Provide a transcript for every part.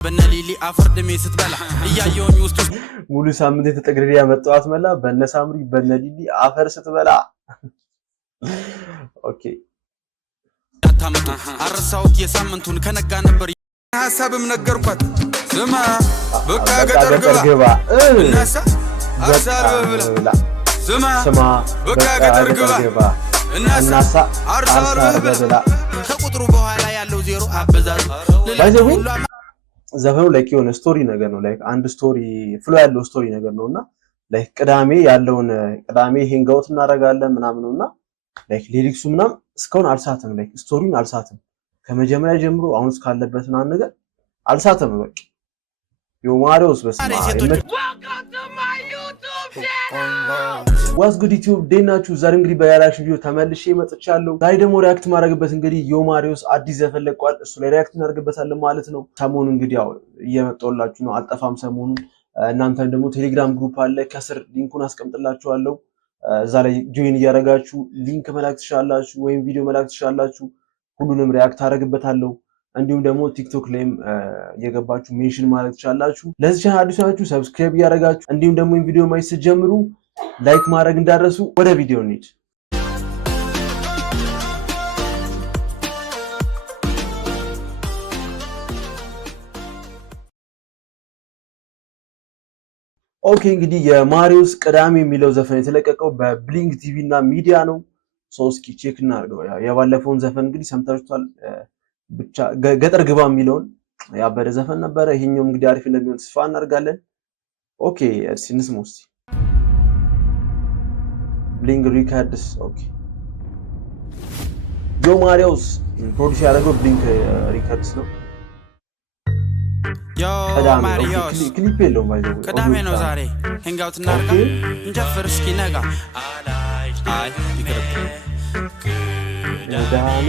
በነሊሊ አፈርድሜ ስትበላ እያየሁኝ ውስጥ ሙሉ ሳምንት የተጠግረሪ ያመጣዋት መላ በነሳምሪ በነሊሊ አፈር ስትበላ ኦኬ ታመጡ አርሳውት የሳምንቱን ከነጋ ነበር ሐሳብም ነገርኳት ስማ በቃ ገጠር ግባ እናሳ አርሳር ብላ ስማ በቃ ገጠር ግባ እናሳ አርሳር ብላ ከቁጥሩ በኋላ ያለው ዜሮ አበዛዙ ዘፈኑ ላይክ የሆነ ስቶሪ ነገር ነው ላይክ አንድ ስቶሪ ፍሎ ያለው ስቶሪ ነገር ነውና ላይክ ቅዳሜ ያለውን ቅዳሜ ሄንጋውት እናረጋለን ምናምን ነውና ላይክ ሊሪክሱ ምናምን እስካሁን አልሳተም ላይክ ስቶሪውን አልሳተም ከመጀመሪያ ጀምሮ አሁን እስካለበት ነው ነገር አልሳተም በቃ ዮማሪዮስ በስማ ዋስ ጉድ ዩቲዩብ ዴናችሁ ዛሬ እንግዲህ በሪአክሽን ቪዲዮ ተመልሼ መጥቻለሁ። ዛሬ ደግሞ ሪአክት ማድረግበት እንግዲህ ዮማሪዮስ አዲስ ዘፈን ለቋል። እሱ ላይ ሪአክት እናደርግበታለን ማለት ነው። ሰሞኑ እንግዲህ ያው እየመጣሁላችሁ ነው አልጠፋም ሰሞኑ። እናንተም ደግሞ ቴሌግራም ግሩፕ አለ ከስር ሊንኩን አስቀምጥላችኋለሁ። እዛ ላይ ጆይን እያደረጋችሁ ሊንክ መላክ ትችላላችሁ ወይም ቪዲዮ መላክ ትችላላችሁ። ሁሉንም ሪአክት አደርግበታለሁ። እንዲሁም ደግሞ ቲክቶክ ላይም እየገባችሁ ሜንሽን ማድረግ ትችላላችሁ። ለዚህ ቻናል አዲስ ናችሁ ሰብስክራይብ እያደረጋችሁ እንዲሁም ደግሞ ቪዲዮ ማየት ስትጀምሩ ላይክ ማድረግ እንዳትረሱ። ወደ ቪዲዮ እንሂድ። ኦኬ እንግዲህ የማሪዮስ ቅዳሜ የሚለው ዘፈን የተለቀቀው በብሊንክ ቲቪ እና ሚዲያ ነው። እስኪ ቼክ እናድርገው። የባለፈውን ዘፈን እንግዲህ ሰምታችኋል። ብቻ ገጠር ግባ የሚለውን ያበደ ዘፈን ነበረ። ይሄኛው እንግዲህ አሪፍ እንደሚሆን ተስፋ እናደርጋለን። ኦኬ እሺ እንስማው እስቲ ብሊንክ ሪከርድስ ኦኬ ዮማሪዮስ ፕሮዲዩስ ያደረገው ብሊንክ ሪከርድስ ነው። ዮማሪዮስ ክሊፕ የለውም ባይዘው ቅዳሜ ነው ዛሬ ሄንጋውት እናርጋ እንጀፍር እስኪ ነጋ አይ ይቅርብ ቅዳሜ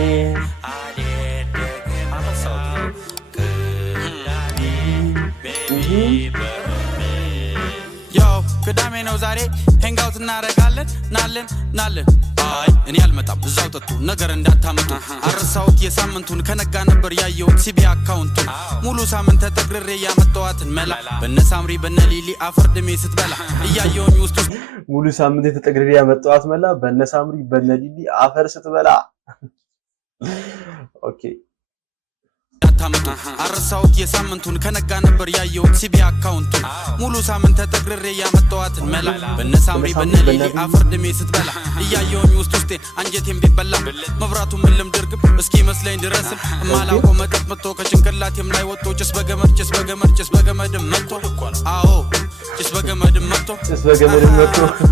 ቅዳሜ ነው ዛሬ ሄንጋውት እናረጋለን ናለን አይ እኔ አልመጣም እዛው ጠጡ ነገር እንዳታመጡ አርሳውት የሳምንቱን ከነጋ ነበር ያየሁት ሲቢ አካውንቱን ሙሉ ሳምንት ተጠግሬ ያመጣዋትን መላ በነሳምሪ በነሊሊ አፈርድሜ ስትበላ እያየሁኝ ውስጥ ሙሉ ሳምንት የተጠግሬ ያመጣዋት መላ በነሳምሪ በነሊሊ አፈር ስትበላ ኦኬ አርሳውት የሳምንቱን ከነጋ ነበር ያየሁት ሲቢ አካውንቱን ሙሉ ሳምንት ተጠግሬ ያመጣዋትን መላ በነሳምሪ በነሊሊ አፈርድሜ ስትበላ እያየሁኝ ውስጥ አንጀቴም ቢበላ መብራቱ ምንም ድርግም እስኪ መስለኝ ድረስም ማላውቀው መጠጥ መጥቶ ከጭንቅላቴም ላይ ወጥቶ ጭስ በገመድም መጥቶ አዎ ጭስ በገመድም መጥቶ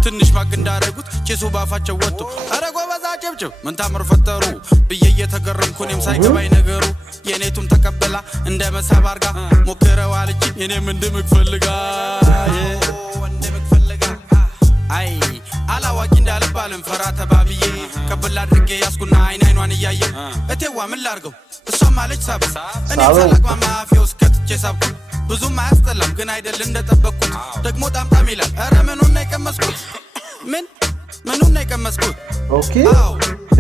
ትንሽ ማግ እንዳረጉት ጭሱ ባፋቸው ወጥቶ አረ ጎበዛ ጨብጭብ ምን ታምር ፈጠሩ ብዬ እየተገረምኩ እኔም ሳይገባኝ ነገሩ የኔቱም ተቀበላ እንደ መሳብ አርጋ ሞክረው አለች እኔም እንደምፈልጋ አይ አላዋቂ እንዳልባልም ፈራ ተባብዬ ቀበል አድርጌ ያስኩና አይኗን እያየ እቴዋ ምን ላርገው እሷም አለች ሳብ እኔ ሰላቅማማ አፌው እስከትቼ ሳብኩ ብዙም አያስጠላም ግን አይደል እንደጠበቅኩት ደግሞ ጣምጣም ይላል ኧረ ምኑን ነው የቀመስኩት ምኑን ነው የቀመስኩት ኦኬ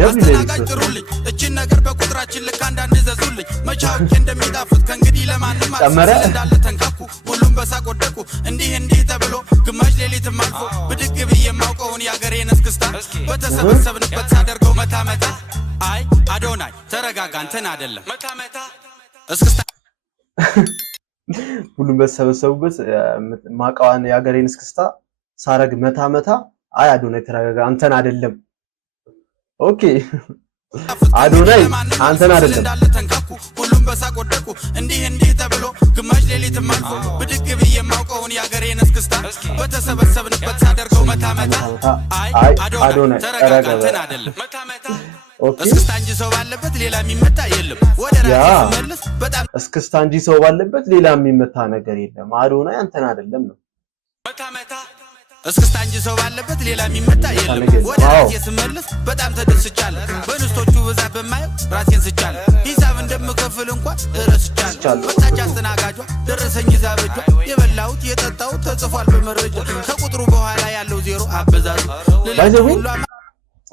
አስተናጋጅ ጥሩልኝ እቺን ነገር በቁጥራችን ልክ አንዳንድ ዘዙልኝ መቻውቄ እንደሚጣፍጥ ከእንግዲህ ለማንም አልሰማም እንዳለ ተንካኩ ሁሉም በሳቅ ወደቁ እንዲህ ተብሎ ግማሽ ሌሊትም አልፎ ብድግ ብዬ የማውቀውን የአገሬን እስክስታ በተሰበሰብንበት ሳደርገው መታ አይ አዶናይ ተረጋጋ እንትን አይደለም መታ እስክስታ ሁሉም በተሰበሰቡበት ማውቀውን የአገሬን እስክስታ ሳረግ መታ አይ አዶናይ ተረጋጋ አንተን አይደለም ኦኬ አዶናይ አንተን አይደለም ሁሉም በሳቅ ወደቁ እንዲህ ተብሎ ግማሽ ሌሊትም አልፎ ብድግ ብዬ የማውቀውን የአገሬን እስክስታ በተሰበሰብንበት ሳደርገው መታ አይ አዶናይ ተረጋጋ አንተን አይደለም መታ እስክስታ እንጂ ሰው ባለበት ሌላ የሚመታ የለም ወደ ራሴ ስመለስ በጣም እስክስታ እንጂ ሰው ባለበት ሌላ የሚመታ ነገር የለም አዶናይ አንተን አይደለም ነው መታ እስክስታ እንጂ ሰው ባለበት ሌላ የሚመታ የለም ወደ ራሴ ስመለስ በጣም ተደስቻለሁ በንስቶቹ ብዛት በማየው ራሴን ስቻለሁ ሂሳብ እንደምከፍል እንኳን እረስቻለሁ ወጣች አስተናጋጇ ደረሰኝ ዛበጇ የበላሁት የጠጣሁት ተጽፏል በመረጃ ከቁጥሩ በኋላ ያለው ዜሮ አበዛዙ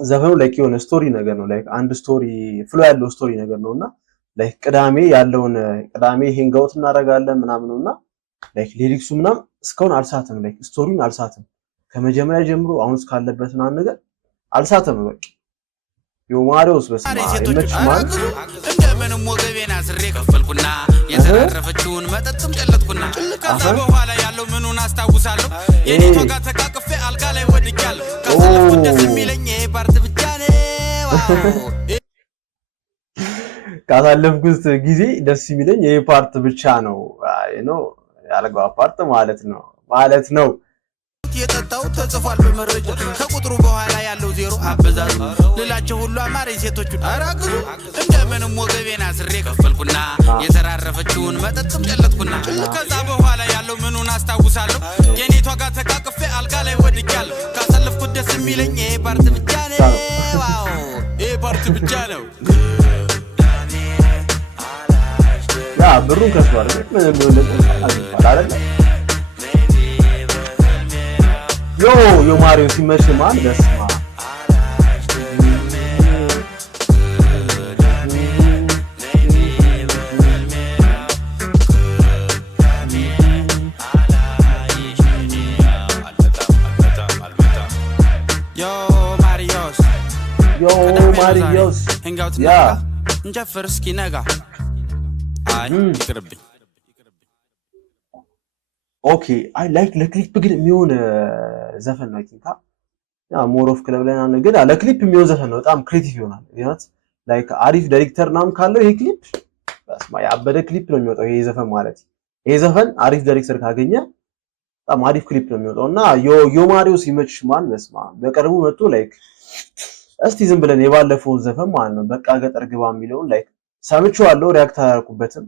ዘፈኑ ላይክ የሆነ ስቶሪ ነገር ነው ላይክ አንድ ስቶሪ ፍሎ ያለው ስቶሪ ነገር ነውና ላይክ ቅዳሜ ያለውን ቅዳሜ ሄንጋውት እናደርጋለን ምናምን ነውና ላይክ ሊሪክሱ ምናምን እስካሁን አልሳተም ላይክ ስቶሪውን አልሳተም ከመጀመሪያ ጀምሮ አሁን እስካለበት ምናምን ነገር አልሳተም በቃ ዮማሪዎስ በስማ ይመችማል እንደምንም ወገቤና ስሬ ከፈልኩና የተረፈችውን መጠጥም ጨለጥኩና ከዛ በኋላ ያለው ምኑን አስታውሳለሁ የኔቷ ጋር ተቃቅፌ አልጋ ላይ ወድቄያለሁ ካሳለፍኩት ደስ የሚለኝ ይሄ ፓርት ብቻ ነው ካሳለፍኩት ጊዜ ደስ የሚለኝ ይሄ ፓርት ብቻ ነው ያለጋው ፓርት ማለት ነው የጠጣው ተጽፏል በመረጃ ከቁጥሩ በኋላ ያለው ዜሮ አበዛዙ ልላቸው ሁሉ አማረ ሴቶቹ አራግዙ እንደምንም ወገቤና ስሬ ከፈልኩና የተራረፈችውን መጠጥም ጨለጥኩና ከዛ በኋላ ያለው ምኑን አስታውሳለሁ የኔቷ ጋር ተቃቅፌ አልጋ ላይ ወድቄያለሁ ካሳለፍኩት ደስ የሚለኝ ይሄ ፓርት ብቻ ነው ይሄ ፓርት ብቻ ነው ያ ብሩን ከስዋል ምንም አይደለም Yo Mario ሲመሽ ማን ደስማ Yo Marios ያ እንጀፍር እስኪ ነጋ አይ ይቅርብኝ ኦኬ አይ ላይክ ለክሊፕ ግን የሚሆን ዘፈን ነው አይቲንካ ያ ሞር ኦፍ ክለብ ላይ ነው ግን ለክሊፕ የሚሆን ዘፈን ነው በጣም ክሬቲቭ ይሆናል ይናት ላይክ አሪፍ ዳይሬክተር ናም ካለው ይሄ ክሊፕ በስማ ያበደ ክሊፕ ነው የሚወጣው ይሄ ዘፈን ማለት ይሄ ዘፈን አሪፍ ዳይሬክተር ካገኘ በጣም አሪፍ ክሊፕ ነው የሚወጣውና ዮ ማሪዮ ሲመችሽ ማን በስማ በቅርቡ መጥቶ ላይክ እስቲ ዝም ብለን የባለፈው ዘፈን ማለት ነው በቃ ገጠር ግባ የሚለው ላይክ ሰምቼዋለሁ ሪአክት አያርኩበትም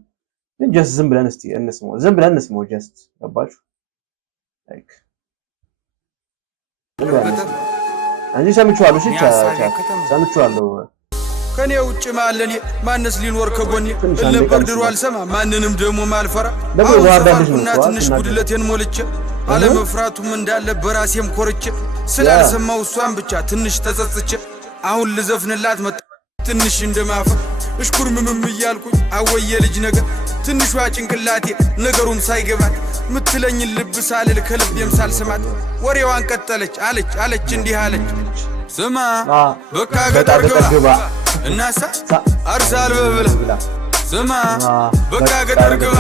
ግን ጀስት ዝም ብለን እስቲ እንስማው ጀስት ገባችሁ ላይክ አንጂ ሰምቼዋለሁ ሰምቼዋለሁ ከኔ ውጭ ማለኔ ማንስ ሊኖር ከጎኔ ለበርድሩ አልሰማ ማንንም ደሞ ማልፈራ እና ትንሽ ጉድለቴን ሞልቼ አለመፍራቱም እንዳለ በራሴም ኮርቼ ስላልሰማው እሷን ብቻ ትንሽ ተጸጽቼ አሁን ልዘፍንላት መጣ ትንሽ እንደማፈ እሽኩር ምምም እያልኩኝ አወየ ልጅ ነገር ትንሿ ጭንቅላቴ ነገሩን ሳይገባት ምትለኝ ልብ ሳልል ከልቤም ሳልሰማት ወሬዋን ቀጠለች አለች እንዲህ አለች ስማ በቃ ገጠር ግባ እናሳ አርሳል በብላ ስማ በቃ ገጠር ግባ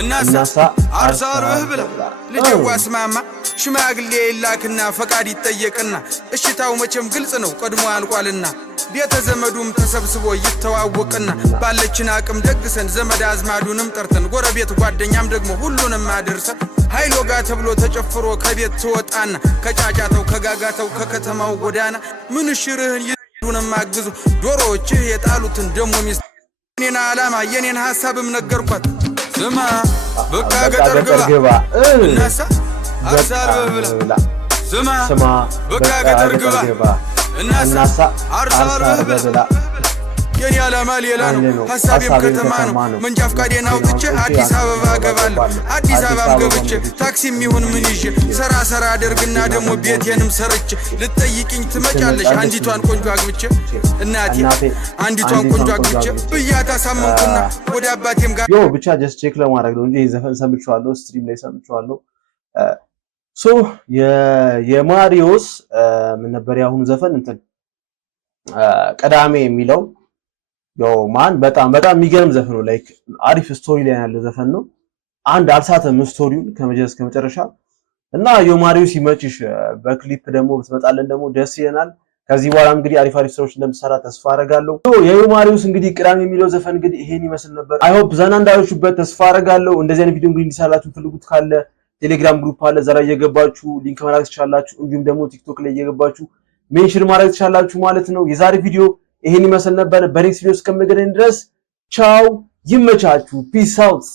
እናሳ አርሳል በብላ ልጅዋ ስማማ ሽማግሌ ይላክና ፈቃድ ይጠየቅና እሽታው መቼም ግልጽ ነው ቀድሞ አልቋልና ቤተ ዘመዱም ተሰብስቦ ይተዋወቅና ባለችን አቅም ደግሰን ዘመድ አዝማዱንም ጠርተን ጎረቤት ጓደኛም ደግሞ ሁሉንም አድርሰን ኃይሎ ጋ ተብሎ ተጨፍሮ ከቤት ተወጣና ከጫጫተው ከጋጋተው ከከተማው ጎዳና ምን ሽርህን ይዱንም አግዙ ዶሮዎች የጣሉትን ደሞ ሚስ የኔን ዓላማ የኔን ሐሳብም ነገርኳት ስማ በቃ ገጠር ግባ እናሳ አርሳል በብላ ስማ በቃ ገጠር ግባ እናሳ አርሳል በብላ የኔ ዓላማ ሌላ ነው ሐሳቤም ከተማ ነው መንጃ ፈቃዴን አውጥቼ አዲስ አበባ ገባለሁ አዲስ አበባ ገብቼ ታክሲም ይሁን ምን ይዤ ሰራ አደርግና ደሞ ቤቴንም ሰርቼ ልጠይቅኝ ትመጫለሽ አንዲቷን ቆንጆ አግብቼ እናቴ አንዲቷን ቆንጆ አግብቼ ብያታ ሳመንኩና ወደ አባቴም ጋር ዮ ብቻ ጀስት ቼክ ለማድረግ ነው እንጂ ዘፈን ሰምቼዋለሁ ስትሪም ላይ ሰምቼዋለሁ ሶ የማሪዮስ ምን ነበር ያሁን ዘፈን እንትን ቀዳሜ የሚለው ያው ማን በጣም የሚገርም ዘፈን ነው ላይክ አሪፍ ስቶሪ ላይ ያለው ዘፈን ነው አንድ አልሳተም ስቶሪውን ከመጀመሪያ እስከ መጨረሻ እና የማሪዮስ ሲመችሽ በክሊፕ ደግሞ ብትመጣለን ደግሞ ደስ ይለናል ከዚህ በኋላ እንግዲህ አሪፍ ስራዎች እንደምትሰራ ተስፋ አደርጋለሁ የማሪዮስ እንግዲህ ቅዳሜ የሚለው ዘፈን እንግዲህ ይሄን ይመስል ነበር አይ ሆፕ ዘና እንዳላችሁበት ተስፋ አደርጋለሁ እንደዚህ አይነት ቪዲዮ እንግዲህ እንዲሰራላችሁ ፈልጉት ካለ ቴሌግራም ግሩፕ አለ ዘራ እየገባችሁ ሊንክ መላክ ትችላላችሁ እንዲሁም ደግሞ ቲክቶክ ላይ እየገባችሁ ሜንሽን ማድረግ ትችላላችሁ ማለት ነው የዛሬ ቪዲዮ ይሄን ይመስል ነበር በኔክስት ቪዲዮ እስከምንገናኝ ድረስ ቻው ይመቻችሁ ፒስ አውት